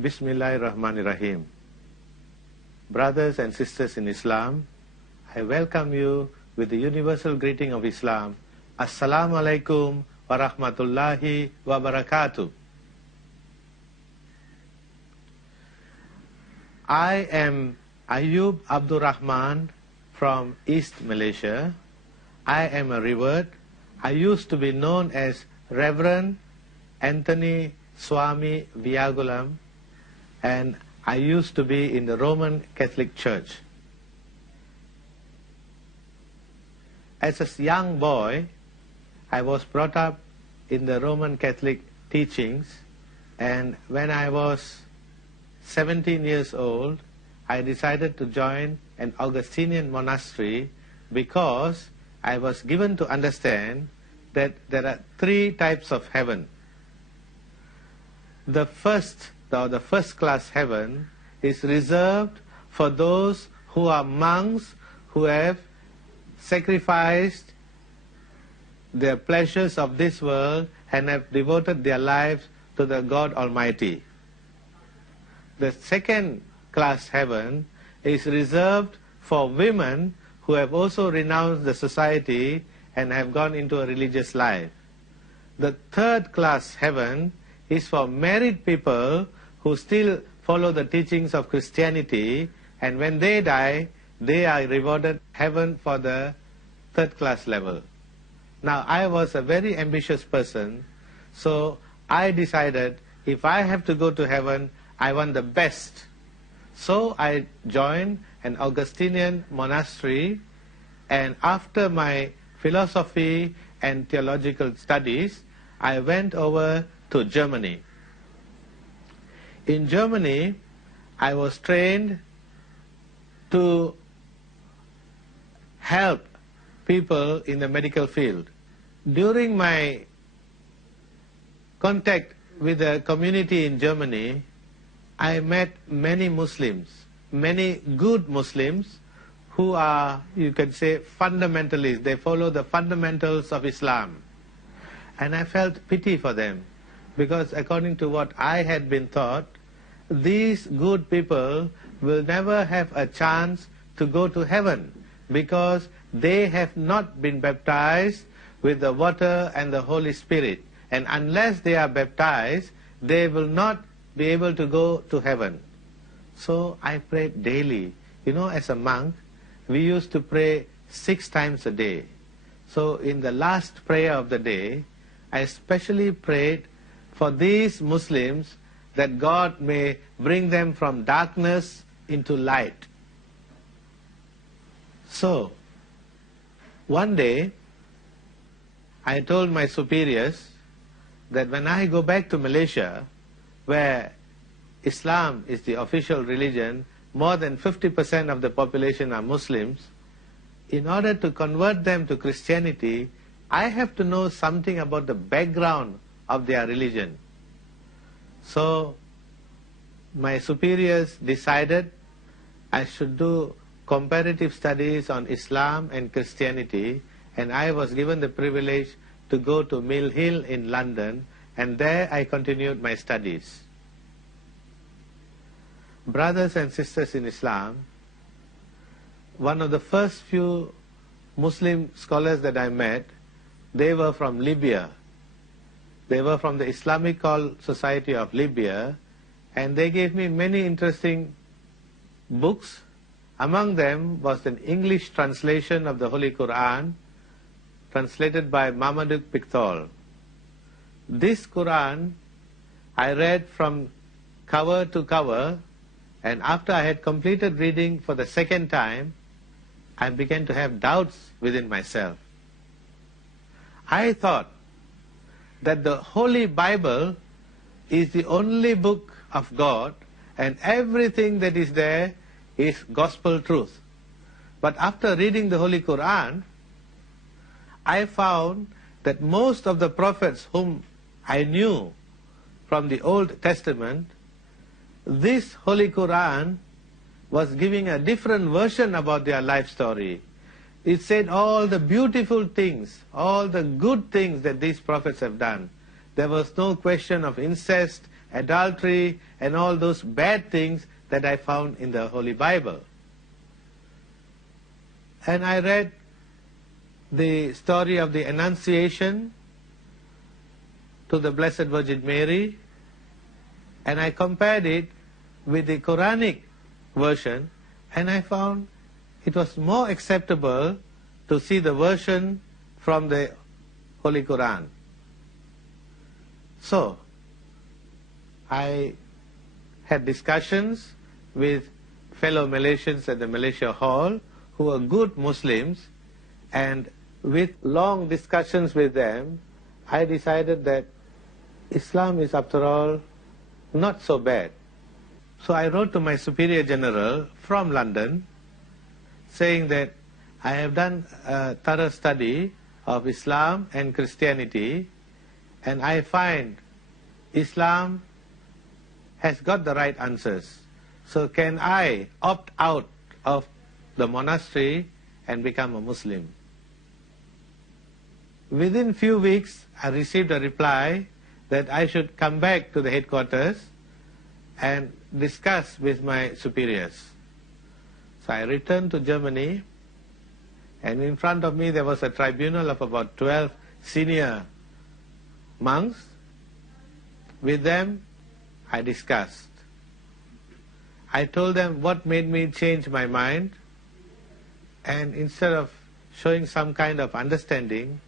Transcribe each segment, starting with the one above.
Bismillahirrahmanirrahim. Brothers and sisters in Islam, I welcome you with the universal greeting of Islam. Assalamu alaikum wa rahmatullahi wa barakatuh. I am Ayub Abdul Rahman from East Malaysia. I am a revert. I used to be known as Reverend Anthony Swami Viagulam, and I used to be in the Roman Catholic Church. As a young boy, I was brought up in the Roman Catholic teachings, and when I was 17 years old, I decided to join an Augustinian monastery because I was given to understand that there are three types of heaven. The first class heaven is reserved for those who are monks who have sacrificed their pleasures of this world and have devoted their lives to the God Almighty. The second class heaven is reserved for women who have also renounced the society and have gone into a religious life. The third class heaven is for married people who still follow the teachings of Christianity, and when they die, they are rewarded heaven for the third class level. Now, I was a very ambitious person, so I decided if I have to go to heaven, I want the best. So I joined an Augustinian monastery, and after my philosophy and theological studies, I went over to Germany. In Germany, I was trained to help people in the medical field. During my contact with the community in Germany, I met many Muslims, many good Muslims who are, you can say, fundamentalists. They follow the fundamentals of Islam. And I felt pity for them, because according to what I had been taught, these good people will never have a chance to go to heaven because they have not been baptized with the water and the Holy Spirit. And unless they are baptized, they will not be able to go to heaven. So I prayed daily. You know, as a monk, we used to pray 6 times a day. So in the last prayer of the day, I especially prayed for these Muslims that God may bring them from darkness into light. So, one day, I told my superiors that when I go back to Malaysia, where Islam is the official religion, more than 50% of the population are Muslims, in order to convert them to Christianity, I have to know something about the background of their religion. So, my superiors decided I should do comparative studies on Islam and Christianity, and I was given the privilege to go to Mill Hill in London, and there I continued my studies. Brothers and sisters in Islam, one of the first few Muslim scholars that I met, they were from Libya. They were from the Islamic Society of Libya, and they gave me many interesting books. Among them was an English translation of the Holy Quran, translated by Marmaduke Pickthall. This Quran I read from cover to cover, and after I had completed reading for the second time, I began to have doubts within myself. I thought that the Holy Bible is the only book of God, and everything that is there is gospel truth. But after reading the Holy Quran, I found that most of the prophets whom I knew from the Old Testament, this Holy Quran was giving a different version about their life story. It said all the beautiful things, all the good things that these prophets have done. There was no question of incest, adultery, and all those bad things that I found in the Holy Bible. And I read the story of the Annunciation to the Blessed Virgin Mary, and I compared it with the Quranic version, and I found it was more acceptable to see the version from the Holy Quran. So, I had discussions with fellow Malaysians at the Malaysia Hall who were good Muslims, and with long discussions with them, I decided that Islam is, after all, not so bad. So I wrote to my Superior General from London saying that I have done a thorough study of Islam and Christianity, and I find Islam has got the right answers. So can I opt out of the monastery and become a Muslim? Within few weeks, I received a reply that I should come back to the headquarters and discuss with my superiors. So I returned to Germany, and in front of me there was a tribunal of about 12 senior monks. With them, I discussed. I told them what made me change my mind, and instead of showing some kind of understanding,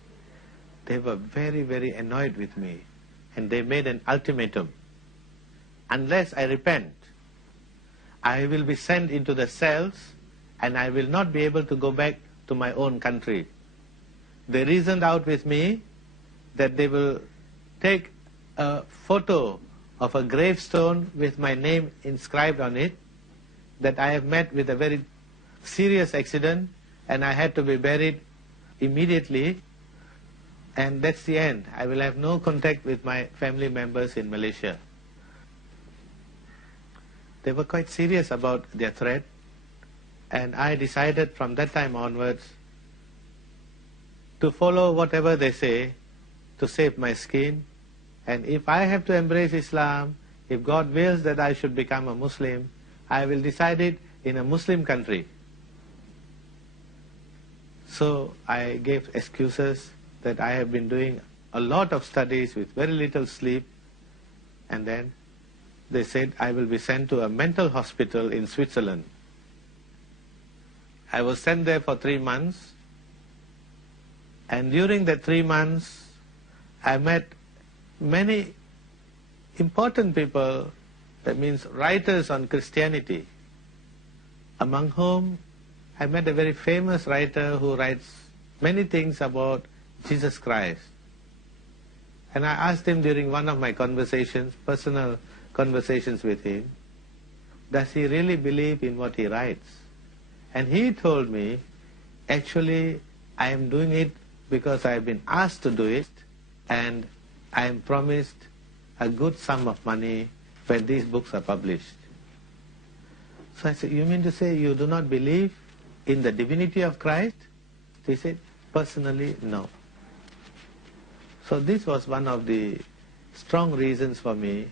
they were very, very annoyed with me, and they made an ultimatum. Unless I repent, I will be sent into the cells, and I will not be able to go back to my own country. They reasoned out with me that they will take a photo of a gravestone with my name inscribed on it, that I have met with a very serious accident and I had to be buried immediately, and that's the end. I will have no contact with my family members in Malaysia. They were quite serious about their threat, and I decided from that time onwards to follow whatever they say to save my skin. And if I have to embrace Islam, if God wills that I should become a Muslim, I will decide it in a Muslim country. So I gave excuses that I have been doing a lot of studies with very little sleep, and then they said I will be sent to a mental hospital in Switzerland. I was sent there for 3 months, and during the 3 months I met many important people, that means writers on Christianity, among whom I met a very famous writer who writes many things about Jesus Christ. And I asked him during one of my conversations, personal conversations with him, does he really believe in what he writes? And he told me, actually I am doing it because I have been asked to do it, and I am promised a good sum of money when these books are published. So I said, you mean to say you do not believe in the divinity of Christ? He said, personally, no. So this was one of the strong reasons for me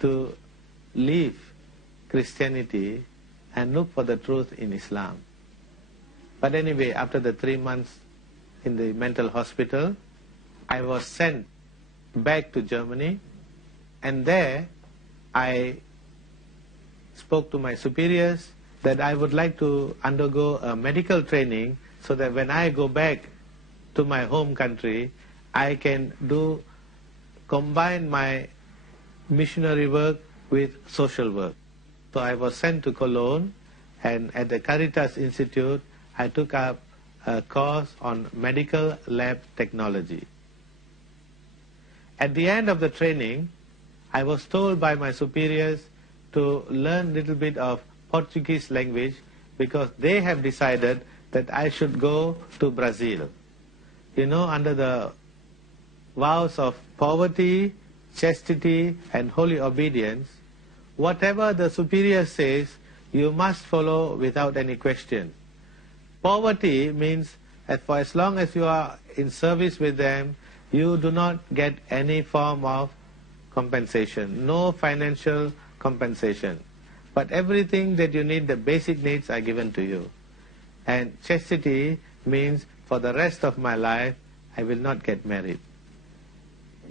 to leave Christianity and look for the truth in Islam. But anyway, after the 3 months in the mental hospital, I was sent back to Germany, and there I spoke to my superiors that I would like to undergo a medical training so that when I go back to my home country, I can combine my missionary work with social work. So I was sent to Cologne, and at the Caritas Institute I took up a course on medical lab technology. At the end of the training, I was told by my superiors to learn a little bit of Portuguese language because they have decided that I should go to Brazil. You know, under the vows of poverty, chastity, and holy obedience, whatever the superior says, you must follow without any question. Poverty means that for as long as you are in service with them, you do not get any form of compensation, no financial compensation. But everything that you need, the basic needs are given to you. And chastity means for the rest of my life, I will not get married.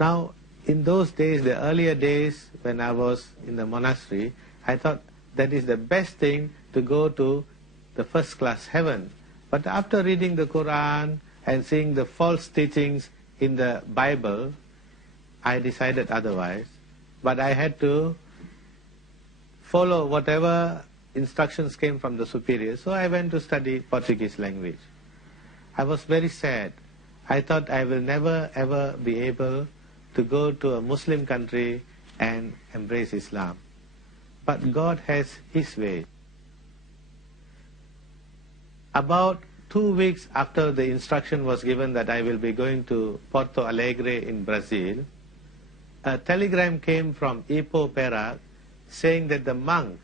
Now, in those days, the earlier days when I was in the monastery, I thought that is the best thing to go to the first class heaven. But after reading the Quran and seeing the false teachings in the Bible, I decided otherwise. But I had to follow whatever instructions came from the superiors. So I went to study Portuguese language. I was very sad. I thought I will never ever be able to go to a Muslim country and embrace Islam. But God has His way. About 2 weeks after the instruction was given that I will be going to Porto Alegre in Brazil, a telegram came from Ipoh, Perak, saying that the monk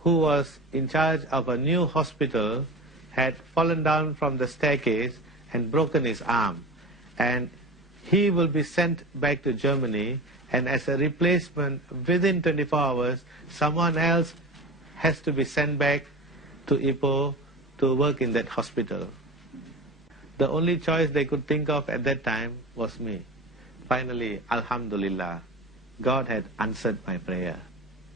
who was in charge of a new hospital had fallen down from the staircase and broken his arm. And he will be sent back to Germany, and as a replacement, within 24 hours, someone else has to be sent back to Ipoh to work in that hospital. The only choice they could think of at that time was me. Finally, Alhamdulillah, God had answered my prayer.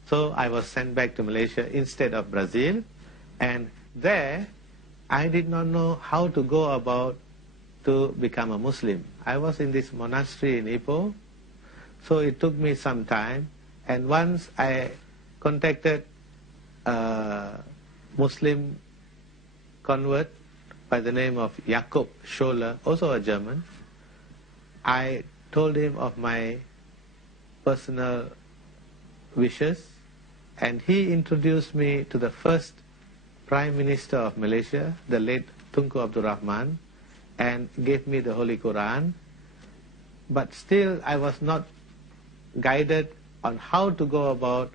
So I was sent back to Malaysia instead of Brazil, and there I did not know how to go about to become a Muslim. I was in this monastery in Ipoh, so it took me some time, and once I contacted a Muslim convert by the name of Jakob Scholler, also a German. I told him of my personal wishes, and he introduced me to the first Prime Minister of Malaysia, the late Tunku Abdul Rahman, and gave me the Holy Quran. But still I was not guided on how to go about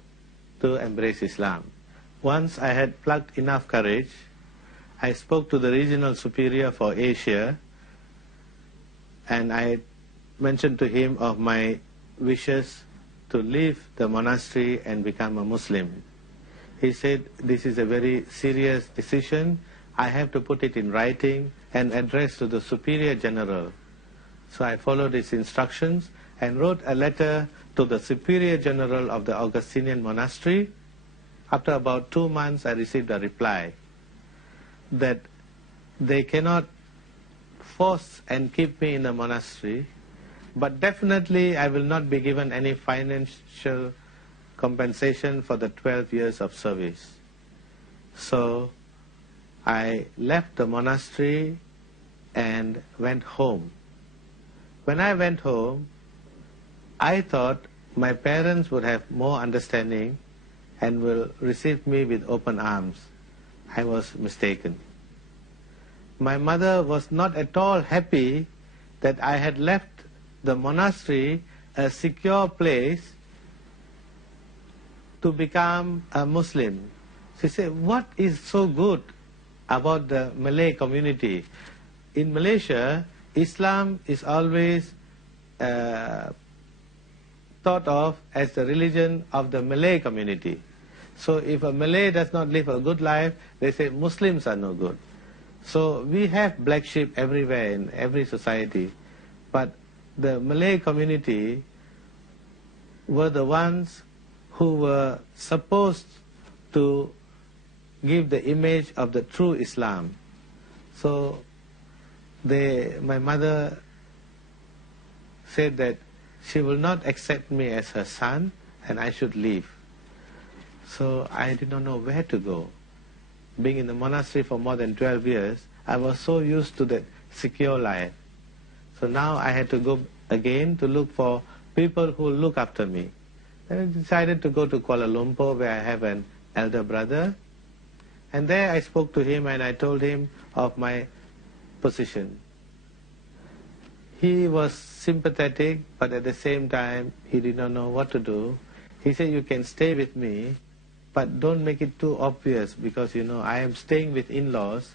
to embrace Islam. Once I had plucked enough courage, I spoke to the regional superior for Asia, and I mentioned to him of my wishes to leave the monastery and become a Muslim. He said, this is a very serious decision. I have to put it in writing and address to the Superior General. So I followed his instructions and wrote a letter to the Superior General of the Augustinian Monastery. After about 2 months, I received a reply that they cannot force and keep me in the monastery, but definitely I will not be given any financial compensation for the 12 years of service. So I left the monastery and went home. When I went home, I thought my parents would have more understanding and will receive me with open arms. I was mistaken. My mother was not at all happy that I had left the monastery, a secure place, to become a Muslim. She said, what is so good about the Malay community? In Malaysia, Islam is always thought of as the religion of the Malay community. So if a Malay does not live a good life, they say Muslims are no good. So we have black sheep everywhere in every society. But the Malay community were the ones who were supposed to give the image of the true Islam. So my mother said that she will not accept me as her son and I should leave. So I did not know where to go. Being in the monastery for more than 12 years, I was so used to that secure life. So now I had to go again to look for people who will look after me. Then I decided to go to Kuala Lumpur, where I have an elder brother. And there I spoke to him and I told him of my position. He was sympathetic, but at the same time, he did not know what to do. He said, you can stay with me, but don't make it too obvious, because I am staying with in-laws,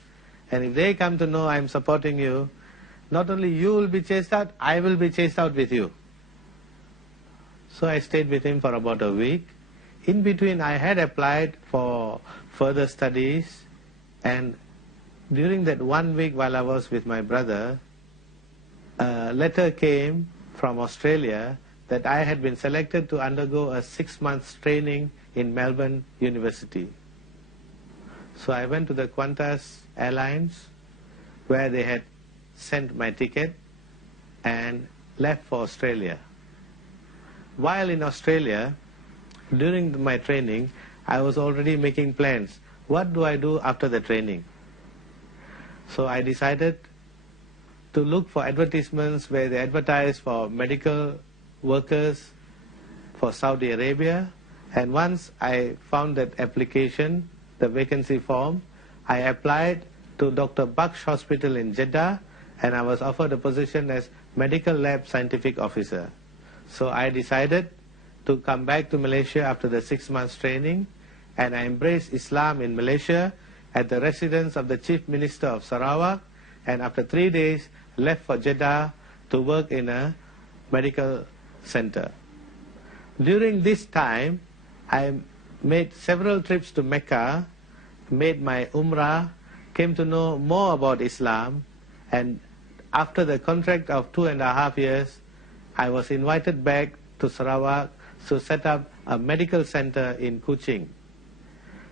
and if they come to know I am supporting you, not only you will be chased out, I will be chased out with you. So I stayed with him for about a week. In between, I had applied for further studies, and during that 1 week while I was with my brother, a letter came from Australia that I had been selected to undergo a 6 months training in Melbourne University. So I went to the Qantas Airlines, where they had sent my ticket, and left for Australia. While in Australia, during my training, I was already making plans. What do I do after the training? So I decided to look for advertisements where they advertise for medical workers for Saudi Arabia. And once I found that application, the vacancy form, I applied to Dr. Baksh Hospital in Jeddah, and I was offered a position as Medical Lab Scientific Officer. So I decided to come back to Malaysia after the 6 months training, and I embraced Islam in Malaysia at the residence of the Chief Minister of Sarawak, and after 3 days left for Jeddah to work in a medical center. During this time, I made several trips to Mecca, made my Umrah, came to know more about Islam, and after the contract of 2.5 years, I was invited back to Sarawak to set up a medical center in Kuching.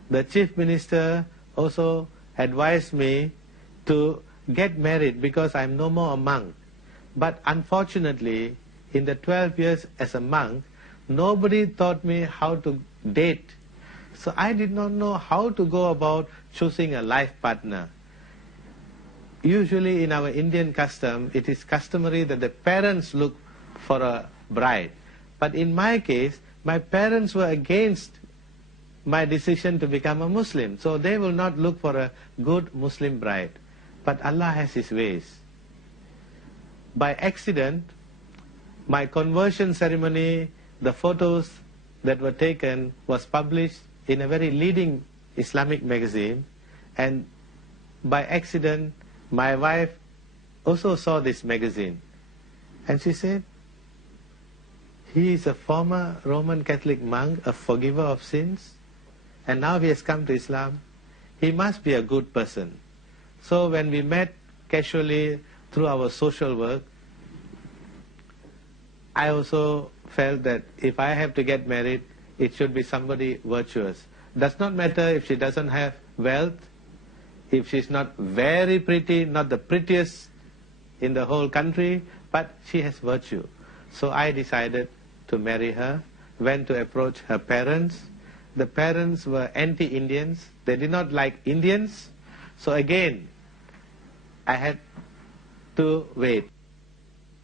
The Chief Minister also advised me to get married because I'm no more a monk. But unfortunately, in the 12 years as a monk, nobody taught me how to date. So I did not know how to go about choosing a life partner. Usually in our Indian custom, it is customary that the parents look for a bride. But in my case, my parents were against my decision to become a Muslim. So they will not look for a good Muslim bride. But Allah has His ways. By accident, my conversion ceremony, the photos that were taken was published in a very leading Islamic magazine, and by accident, my wife also saw this magazine, and she said, he is a former Roman Catholic monk, a forgiver of sins, and now he has come to Islam. He must be a good person. So when we met casually through our social work, I also felt that if I have to get married, it should be somebody virtuous. Does not matter if she doesn't have wealth, if she's not very pretty, not the prettiest in the whole country, but she has virtue. So I decided to marry her, went to approach her parents. The parents were anti-Indians. They did not like Indians. So again, I had to wait.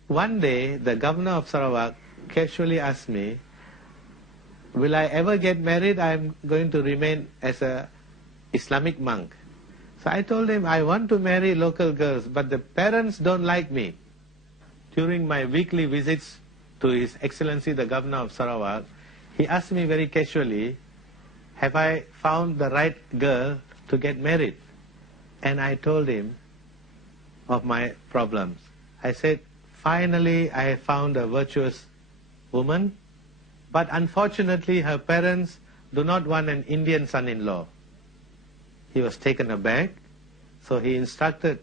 One day, the governor of Sarawak casually asked me, will I ever get married? I'm going to remain as an Islamic monk. So I told him, I want to marry local girls, but the parents don't like me. During my weekly visits to His Excellency, the Governor of Sarawak, he asked me very casually, have I found the right girl to get married? And I told him of my problems. I said, finally I have found a virtuous woman, but unfortunately her parents do not want an Indian son-in-law. He was taken aback, so he instructed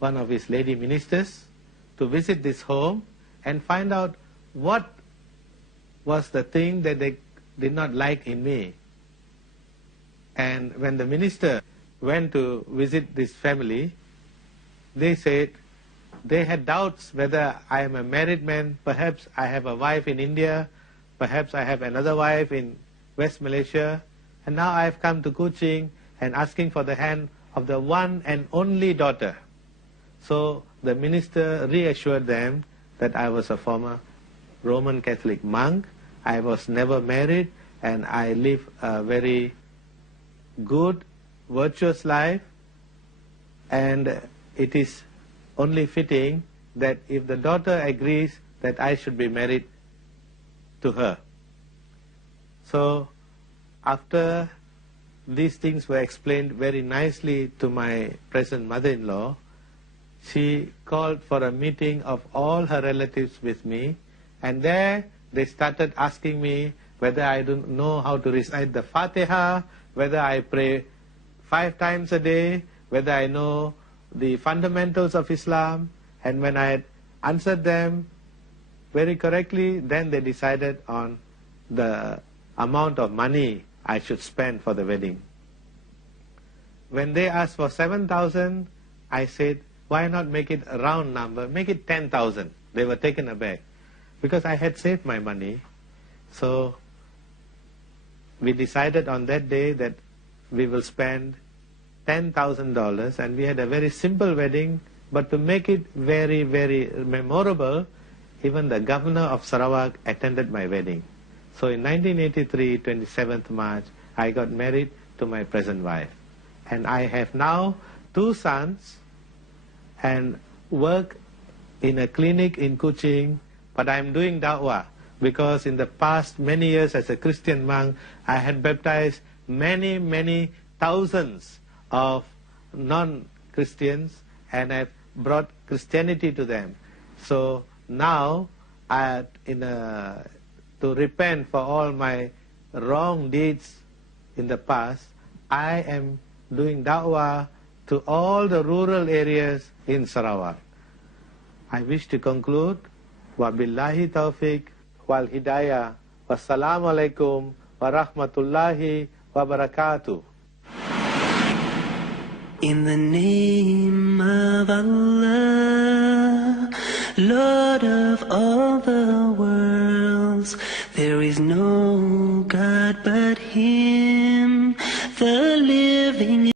one of his lady ministers to visit this home and find out what was the thing that they did not like in me. And when the minister went to visit this family, they said they had doubts whether I am a married man, perhaps I have a wife in India, perhaps I have another wife in West Malaysia, and now I have come to Kuching and asking for the hand of the one and only daughter. So the minister reassured them that I was a former Roman Catholic monk, I was never married, and I live a very good, virtuous life, and it is only fitting that if the daughter agrees that I should be married to her. So after these things were explained very nicely to my present mother-in-law, she called for a meeting of all her relatives with me, and there they started asking me whether I don't know how to recite the Fatiha, whether I pray 5 times a day, whether I know the fundamentals of Islam. And when I had answered them very correctly, then they decided on the amount of money I should spend for the wedding. When they asked for 7,000, I said, why not make it a round number, make it 10,000. They were taken aback because I had saved my money. So we decided on that day that we will spend $10,000, and we had a very simple wedding, but to make it very, very memorable, even the governor of Sarawak attended my wedding. So in 1983, 27th March, I got married to my present wife. And I have now 2 sons and work in a clinic in Kuching, but I'm doing da'wah because in the past many years as a Christian monk, I had baptized many, many thousands of non-Christians, and I've brought Christianity to them. So now, to repent for all my wrong deeds in the past, I am doing da'wah to all the rural areas in Sarawak. I wish to conclude, wabillahi taufiq wal hidayah, wassalamu alaikum wa rahmatullahi wa barakatuh. In the name of Allah, Lord of all the worlds, there is no God but Him, the living